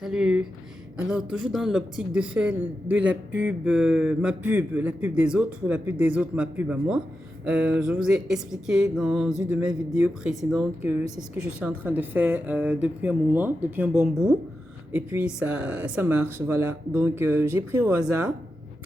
Salut. Alors, toujours dans l'optique de faire de la pub, ma pub, la pub des autres ou la pub des autres, ma pub à moi, je vous ai expliqué dans une de mes vidéos précédentes que c'est ce que je suis en train de faire depuis un moment, depuis un bon bout. Et puis, ça marche, voilà. Donc, j'ai pris au hasard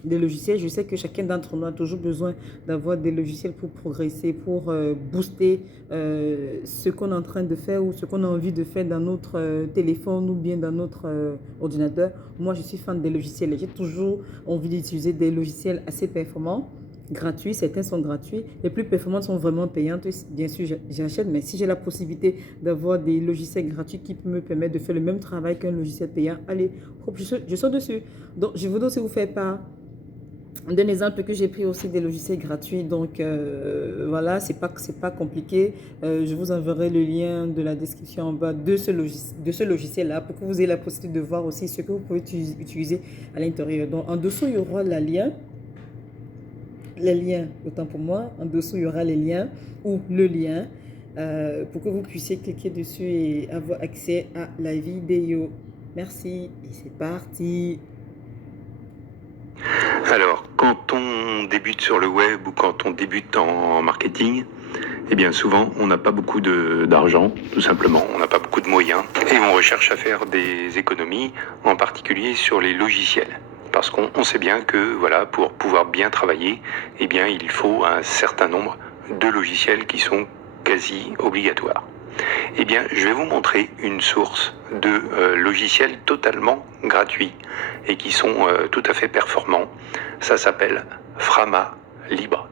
des logiciels. Je sais que chacun d'entre nous a toujours besoin d'avoir des logiciels pour progresser, pour booster ce qu'on est en train de faire ou ce qu'on a envie de faire dans notre téléphone ou bien dans notre ordinateur. Moi, je suis fan des logiciels et j'ai toujours envie d'utiliser des logiciels assez performants, gratuits. Certains sont gratuits. Les plus performants sont vraiment payantes. Bien sûr, j'achète, mais si j'ai la possibilité d'avoir des logiciels gratuits qui me permettent de faire le même travail qu'un logiciel payant, allez, hop, je saute dessus. Donc, je voudrais aussi vous faire part d'un exemple que j'ai pris aussi des logiciels gratuits. Donc voilà, c'est pas compliqué. Je vous enverrai le lien de la description en bas de ce logiciel là pour que vous ayez la possibilité de voir aussi ce que vous pouvez utiliser à l'intérieur. Donc en dessous il y aura les liens, autant pour moi. En dessous il y aura les liens ou le lien pour que vous puissiez cliquer dessus et avoir accès à la vidéo. Merci et c'est parti. Alors, quand on débute sur le web ou quand on débute en marketing, eh bien souvent on n'a pas beaucoup d'argent, tout simplement, on n'a pas beaucoup de moyens et on recherche à faire des économies, en particulier sur les logiciels. Parce qu'on sait bien que voilà, pour pouvoir bien travailler, eh bien il faut un certain nombre de logiciels qui sont quasi obligatoires. Eh bien, je vais vous montrer une source de logiciels totalement gratuits et qui sont tout à fait performants. Ça s'appelle Frama Libre.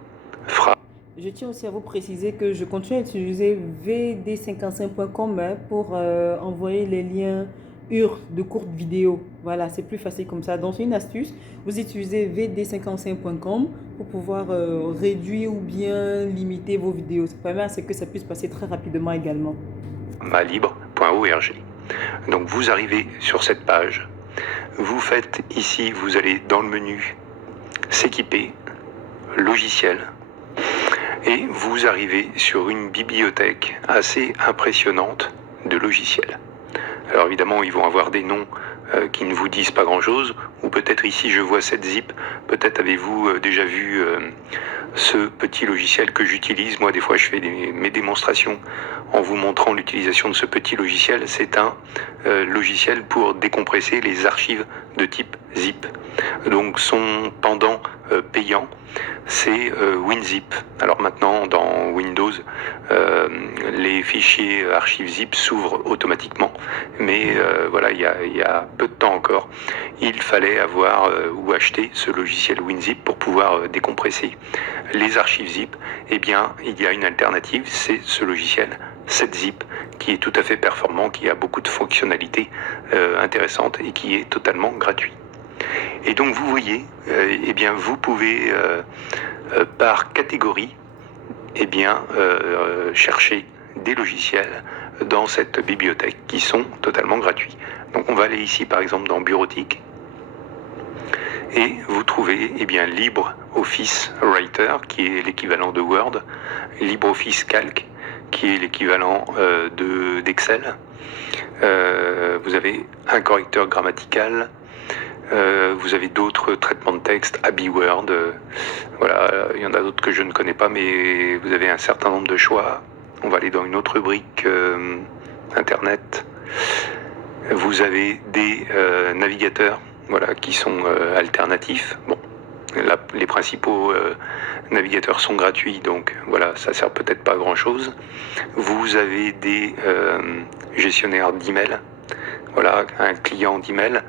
Je tiens aussi à vous préciser que je continue à utiliser vd55.com pour envoyer les liens URL de courtes vidéos. Voilà, c'est plus facile comme ça. Donc, c'est une astuce. Vous utilisez vd55.com pour pouvoir réduire ou bien limiter vos vidéos. Ça permet à ce que ça puisse passer très rapidement également. Frama-libre.org. Donc, vous arrivez sur cette page. Vous faites ici, vous allez dans le menu S'équiper, logiciel. Et vous arrivez sur une bibliothèque assez impressionnante de logiciels. Alors évidemment, ils vont avoir des noms qui ne vous disent pas grand-chose, ou peut-être ici je vois cette zip, peut-être avez-vous déjà vu ce petit logiciel que j'utilise. Moi des fois je fais mes démonstrations en vous montrant l'utilisation de ce petit logiciel. C'est un logiciel pour décompresser les archives de type zip. Donc son pendant payant, c'est WinZip. Alors maintenant, dans Windows, les fichiers archives zip s'ouvrent automatiquement, mais voilà, il y a peu de temps encore, il fallait avoir ou acheter ce logiciel WinZip pour pouvoir décompresser les archives zip. Eh bien, il y a une alternative, c'est ce logiciel 7zip, qui est tout à fait performant, qui a beaucoup de fonctionnalités intéressantes et qui est totalement gratuit. Et donc vous voyez, eh bien vous pouvez par catégorie, eh bien chercher des logiciels dans cette bibliothèque qui sont totalement gratuits. Donc on va aller ici par exemple dans bureautique et vous trouvez eh bien LibreOffice Writer qui est l'équivalent de Word, LibreOffice Calc qui est l'équivalent d'Excel. Vous avez un correcteur grammatical. Vous avez d'autres traitements de texte, AbiWord, voilà, il y en a d'autres que je ne connais pas, mais vous avez un certain nombre de choix. On va aller dans une autre rubrique, Internet. Vous avez des navigateurs, voilà, qui sont alternatifs. Bon, là, les principaux navigateurs sont gratuits, donc voilà, ça sert peut-être pas à grand chose. Vous avez des gestionnaires d'email, voilà, un client d'email.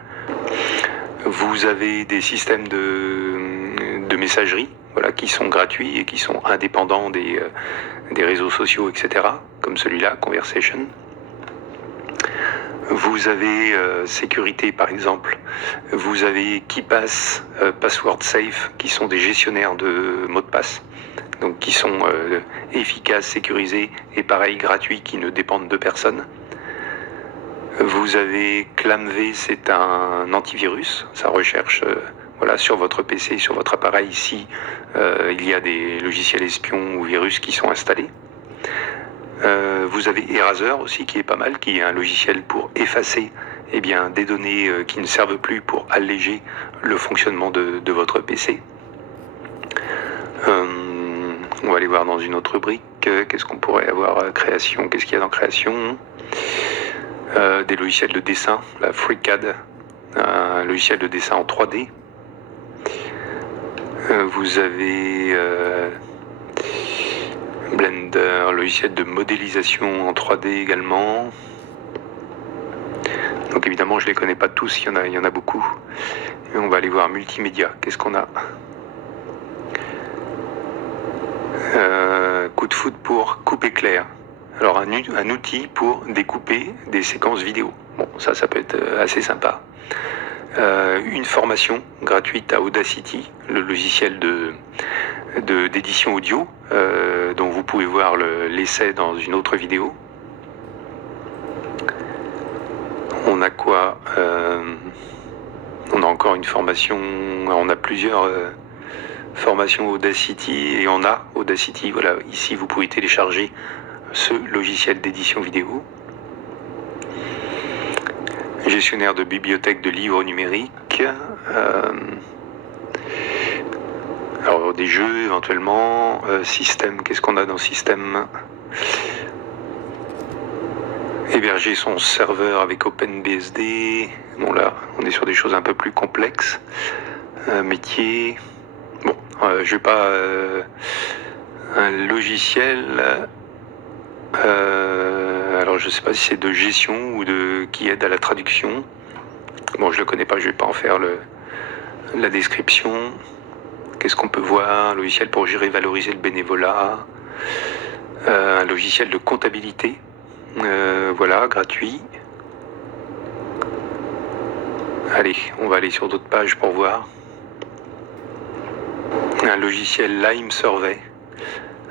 Vous avez des systèmes de messagerie, voilà, qui sont gratuits et qui sont indépendants des réseaux sociaux, etc., comme celui-là, Conversation. Vous avez sécurité, par exemple. Vous avez KeePass, Password Safe, qui sont des gestionnaires de mots de passe, donc qui sont efficaces, sécurisés et pareil, gratuits, qui ne dépendent de personne. Vous avez ClamV, c'est un antivirus, ça recherche voilà, sur votre PC, sur votre appareil, si il y a des logiciels espions ou virus qui sont installés. Vous avez Eraser aussi qui est pas mal, qui est un logiciel pour effacer eh bien, des données qui ne servent plus pour alléger le fonctionnement de votre PC. On va aller voir dans une autre rubrique. Qu'est-ce qu'on pourrait avoir? Création, qu'est-ce qu'il y a dans création? Des logiciels de dessin, la FreeCAD, un logiciel de dessin en 3D. Vous avez Blender, logiciel de modélisation en 3D également. Donc évidemment, je ne les connais pas tous, il y en a beaucoup. Et on va aller voir multimédia. Qu'est-ce qu'on a? Coup de foudre pour coupe éclair. Alors un outil pour découper des séquences vidéo. Bon, ça peut être assez sympa. Une formation gratuite à Audacity, le logiciel d'édition audio, dont vous pouvez voir l'essai dans une autre vidéo. On a quoi? On a encore une formation, on a plusieurs formations Audacity, et on a Audacity, voilà, ici vous pouvez télécharger ce logiciel d'édition vidéo. Gestionnaire de bibliothèque de livres numériques. Alors des jeux éventuellement. Système, qu'est-ce qu'on a dans système? Héberger son serveur avec OpenBSD. Bon là, on est sur des choses un peu plus complexes. Métier. Bon, je vais pas... un logiciel... alors je sais pas si c'est de gestion ou qui aide à la traduction. Bon, je le connais pas, je vais pas en faire la description. Qu'est-ce qu'on peut voir? Un logiciel pour gérer et valoriser le bénévolat. Un logiciel de comptabilité. Voilà, gratuit. Allez, on va aller sur d'autres pages pour voir. Un logiciel Lime Survey.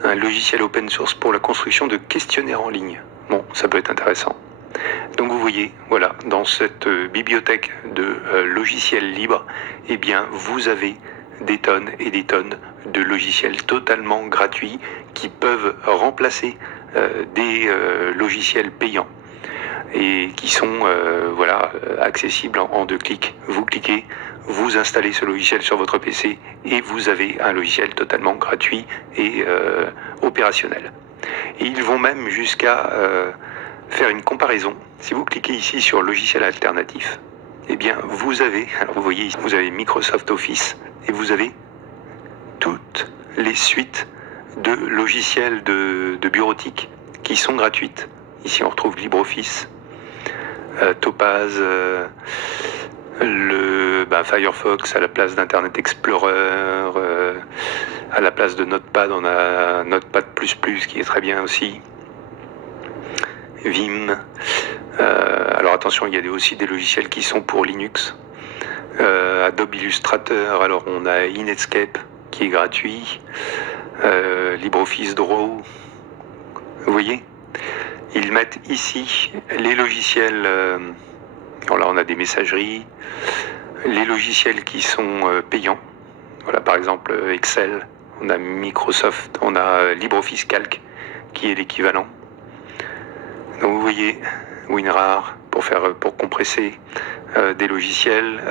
Un logiciel open source pour la construction de questionnaires en ligne. Bon, ça peut être intéressant. Donc vous voyez, voilà, dans cette bibliothèque de logiciels libres, eh bien, vous avez des tonnes et des tonnes de logiciels totalement gratuits qui peuvent remplacer des logiciels payants et qui sont accessibles en 2 clics. Vous cliquez, vous installez ce logiciel sur votre PC et vous avez un logiciel totalement gratuit et opérationnel. Et ils vont même jusqu'à faire une comparaison. Si vous cliquez ici sur logiciel alternatif, eh bien vous avez, alors vous voyez, vous avez Microsoft Office et vous avez toutes les suites de logiciels de bureautique qui sont gratuites. Ici on retrouve LibreOffice, Topaz, Firefox à la place d'Internet Explorer, à la place de Notepad on a Notepad++ qui est très bien aussi, Vim. Alors attention, il y a aussi des logiciels qui sont pour Linux. Adobe Illustrator, alors on a Inkscape qui est gratuit, LibreOffice Draw. Vous voyez, ils mettent ici les logiciels. Alors là, on a des messageries, les logiciels qui sont payants. Voilà, par exemple Excel, on a Microsoft, on a LibreOffice Calc qui est l'équivalent. Donc vous voyez, WinRAR pour compresser des logiciels,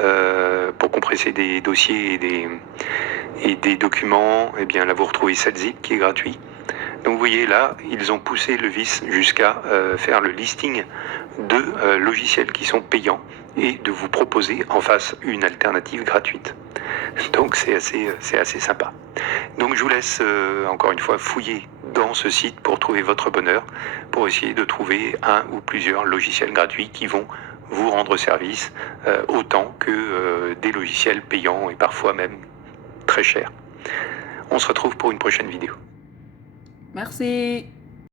pour compresser des dossiers et des documents. Et bien là vous retrouvez SetZip qui est gratuit. Donc vous voyez là, ils ont poussé le vice jusqu'à faire le listing de logiciels qui sont payants et de vous proposer en face une alternative gratuite. Donc c'est assez sympa. Donc je vous laisse encore une fois fouiller dans ce site pour trouver votre bonheur, pour essayer de trouver un ou plusieurs logiciels gratuits qui vont vous rendre service autant que des logiciels payants et parfois même très chers. On se retrouve pour une prochaine vidéo. Merci.